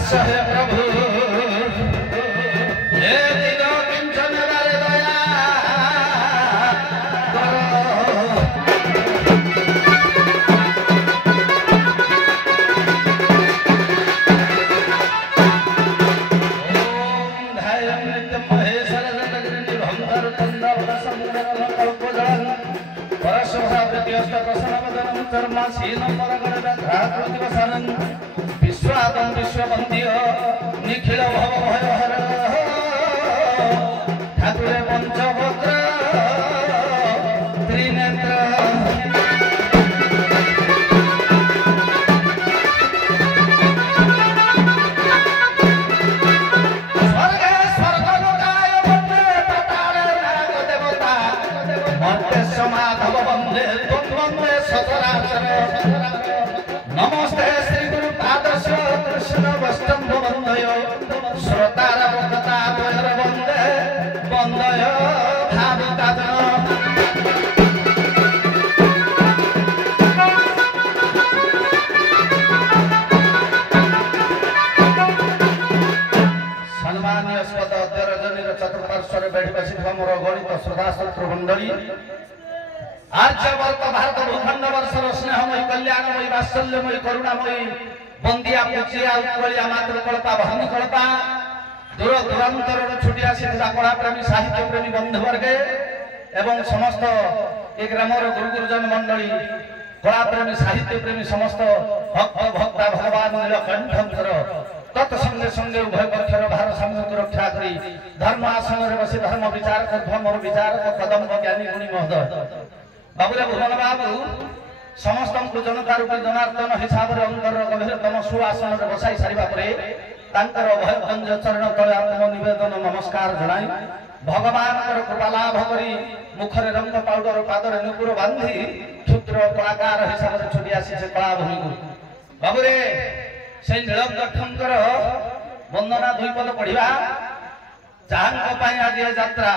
दास हे प्रभु हे दिग किंचन बारे दया विश्वादम विश्ववंद्य निखिल भव भयहर ठाकुर पंचभद्र त्रिनेत्र स्वर्गे स्वर्गलोकाय वन्दे पाताले नाग देवता मर्त्य माधव वन्दे वन्दे सचराचर नमस्ते श्री गुरु पादस्य कृष्ण वैष्णव वंदय श्रोतार भक्ता द्वयर वंदे वंदय भाविकाजन सम्मान्यास्पद अध्ययनजनिर चतुर्पार्श्वरे बैठी बसिଥିବା ମୋର ଗଣିତ ଶ୍ରଦ୍ଧାଶତ୍ରୁ ମଣ୍ଡଳୀ आर्यवर्त भारत भूखंड वर्षर स्नेहमयी कल्याणमयी वात्सल्यमयी करुणामयी बंदिया पूजिया उत्कलिया मातृकल्पा बहनिकल्पा दूर दूरांतर छुटी आसीथिला कलाप्रेमी साहित्य प्रेमी बंधुवर्गे एवं समस्त ए ग्रामर गुरु गुरुजन मंडली कलाप्रेमी साहित्य प्रेमी समस्त भक्त भक्ता भगवान नीलकंठंकर तत्संगे संगे उभय पक्षर भारसाम्य को रक्षा करी धर्म आसन बसी धर्म विचार धर्म विचार कदम ज्ञानी गुणी महोदय बाबुरे भुवन बाबू समस्त जनता रूपी जनार्दन हिसाब से अंतर गभीरतम सुआसन बसाई सारा भयभंज चरण तले आत्म नवेदन नमस्कार जनाई भगवान कृपा लाभ करी मुखरे रंग पाउडर पादर नुपुर बांधी क्षुद्र कलाकार हिसाब से छुटी आसी कलाभूमि को बाबुरे से नीलकंठंकर वंदना दुई पद पढ़ा जहां आज यात्रा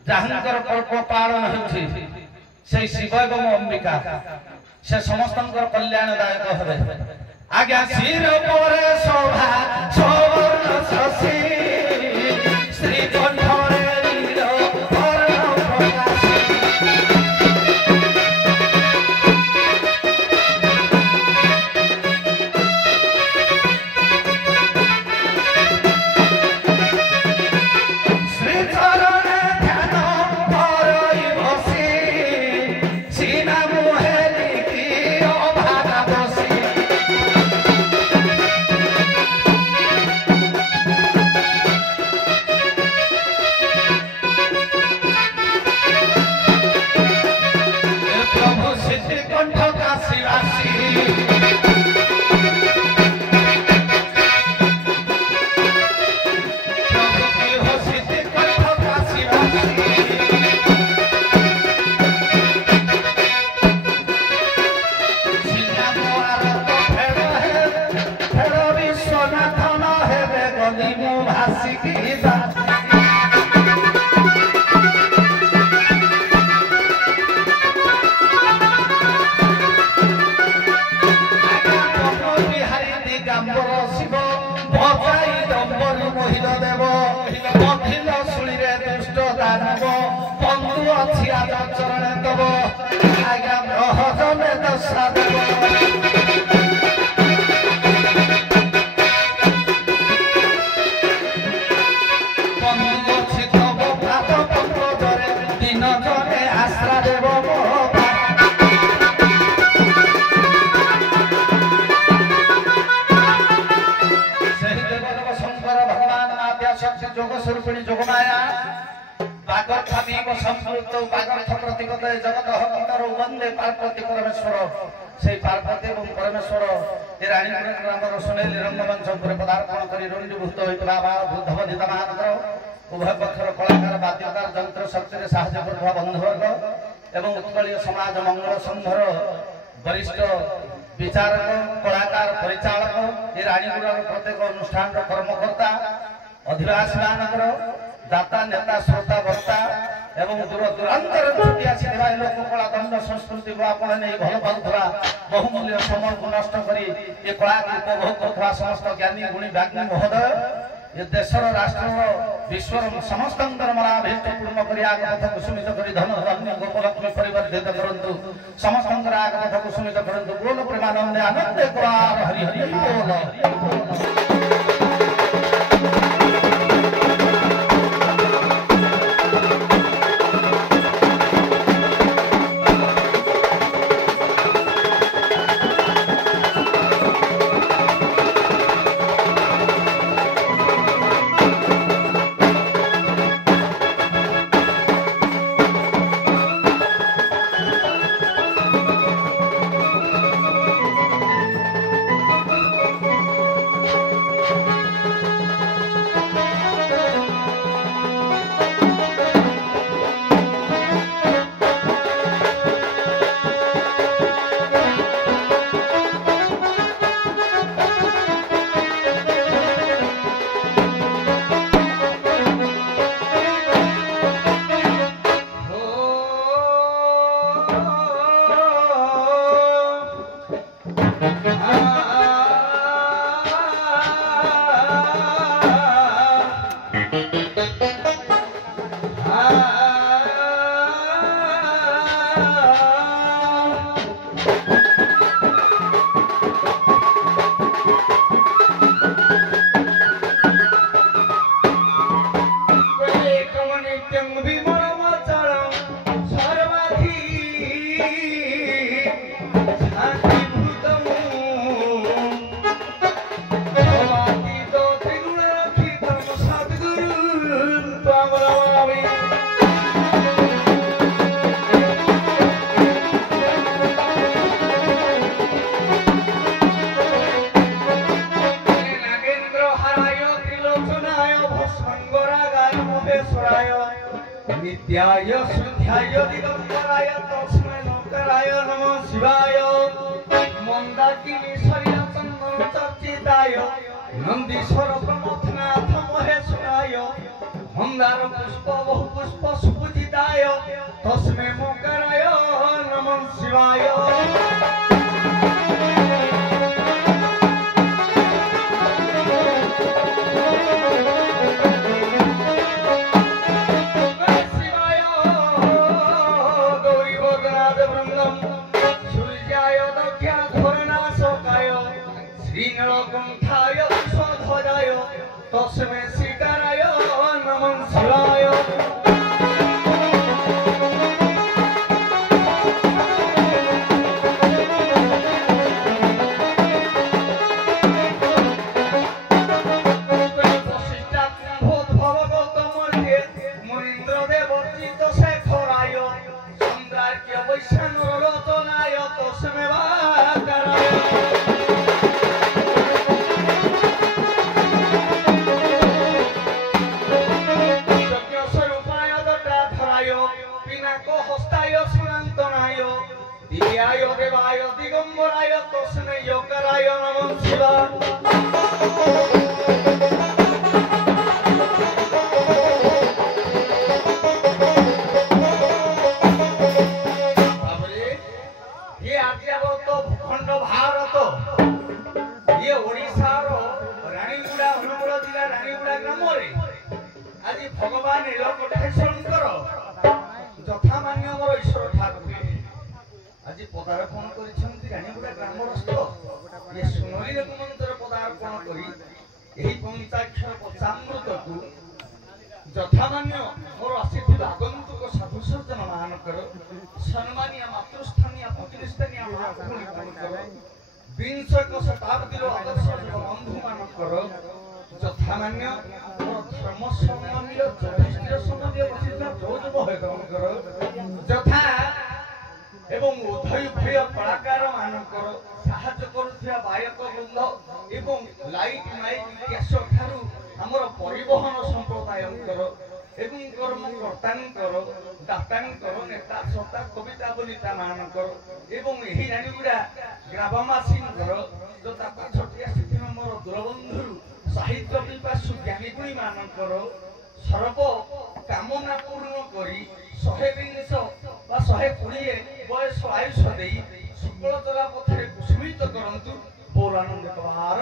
जहां कल्प पालन हो से शिव एवं अंबिका से समस्त कल्याणदायक हे आज्ञा शिर परे शोभा सवर्ण शशि श्री कंठरे नील वर्ण प्रकाश श्री चरणे ध्यान करई बसी सीना मुहे लिखी अभागा बसी प्रभु सिद्धि कंठ काशीवासी चरण तब आज्ञा ब्रहजने दशा देव दिन जने आश्रा देव शंकर भगवान माध्या शक्ति जोग स्वरूपिणी जोगमाया संस्कृत बागर्थ प्रतीक जगत हर वंदे पार्वती परमेश्वर से पार्वती और परमेश्वर रानी सुनेली रंगमंच पदार्पण कर रुंडीभूत बुद्धवधित मान उभय पक्षर कलाकार वाद्यकार जंत्र शक्ति साहाय्य कर बंधुवर्ग एवं उत्कलीय समाज मंगल संघर वरिष्ठ विचारक कलाकार परिचालक ये रानीगुड़ार प्रत्येक अनुष्ठान कर्मकर्ता अधिवासी मानकर दाता नेता श्रोता वक्ता এবং দূর দূরান্তরে ছুটি আসিଥିବା ଲୋକ କଳା ଦଣ୍ଡ ସଂସ୍କୃତିକୁ ଆପଣ ନେଇ ଭଲ ପାଉଥିବା ବହୁମୂଲ୍ୟ ସମୟକୁ ନଷ୍ଟ କରି ଏ କଳାକୁ ଉପଭୋଗ କରୁଥିବା ସମସ୍ତ ଜ୍ଞାନୀ ଗୁଣୀ ବାଗ୍ମୀ ମହୋଦୟ ଏ ଦେଶର ରାଷ୍ଟ୍ରର ବିଶ୍ୱର ସମସ୍ତଙ୍କର ମନାଭିଷ୍ଟ ପୂର୍ଣ୍ଣ କରି ଆଗ ପଥକୁ ସୁମିତ କରି ଧନ ଧନ୍ୟ ଗୋପଲକ୍ଷ୍ମୀ ପରିବର୍ଦ୍ଧିତ କରନ୍ତୁ ସମସ୍ତଙ୍କର ଆଗ ପଥକୁ ସୁମିତ କରନ୍ତୁ ବୋଲ ପ୍ରେମାନନ୍ଦେ ଆନନ୍ଦେ କୁଳାର ହରି ହରି ବୋଲ। नित्याय शुद्धाय दिगंबराय तस्मै नमः नमः शिवाय मंदाकिनी शरीर चंदन चर्चिताय नंदीश्वर प्रमथनाथ महेश्वराय मंदार पुष्प बहु पुष्प सुपूजिताय तस्मै मोकराय नमः शिवाय। तस्मै श्रीकाराय नमः शिवाय। दिव्याय देवाय दिगंबराय तस्मै योगराय नमः शिवाय। ये आर्यावर्त भूखंड भारत ये ओडिशा रानीगुड़ा अनुगुड़ जिला रानीगुड़ा ग्राम आज भगवान नीलकंठेश्वर यथामान्य मोर ईश्वर ठाकुर आज पदार्पण करीगुड़ा ग्रामस्थ ये सुनरी रघुमंत्र पदार्पण कर पंचाक्षर पचामृत को यथामान्य मोर आसीथिबा आगंतुक साधु सज्जन मानकर सम्मानीय मातृस्थानीय प्रतिष्ठानीय महापुरुषମାନଙ୍କର विंशक शताब्दीर आदर्श बंधु मानकर यथामान्य मोर धर्म सम्मानीय युधिष्ठिर सम्बन्धीय बसिष्ठ जोज महोदयଙ୍କର यथा एवं उभय उभय कलाकार मानकर साहाय्य करुथिया गायक वृंद एवं लाइट माइक कैश ठारू हमर परिवहन संप्रदायंकर एवं कर्मकर्तांकर दातांकर नेता सत्ता कविता बलिता मानकर एवं एही रानीगुड़ा ग्रामवासींकर जो ताका छटिया स्थिति मोर दूरबंधु साहित्य पिपासु ज्ञानी गुणी मानकर सर्व କାମନା ପୂର୍ଣ୍ଣ କରି 120 ବା 120 ବୟସ ଆୟୁଷ ଦେଇ ଶୁକ୍ଳଚଲା ପଥରେ କୁସୁମିତ କରନ୍ତୁ। ବୋଲ ଆନନ୍ଦ ବାର